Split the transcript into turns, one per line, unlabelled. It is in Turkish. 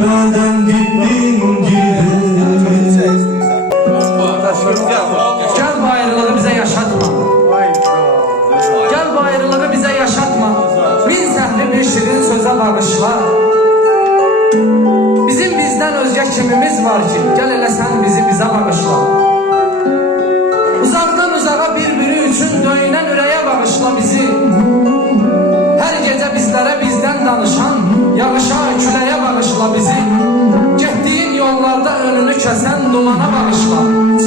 Tövbeden gittin
Gel bu ayrılığı bize yaşatma. Gel bu ayrılığı bize yaşatma. Bin səhli bir şirin söze bağışla. Bizim bizden özge kimimiz var ki? Gel hele sen bizi bize danışan, yağışa, küleye bağışla bizi. Gittiğin yollarda önünü kesen dumana bağışla.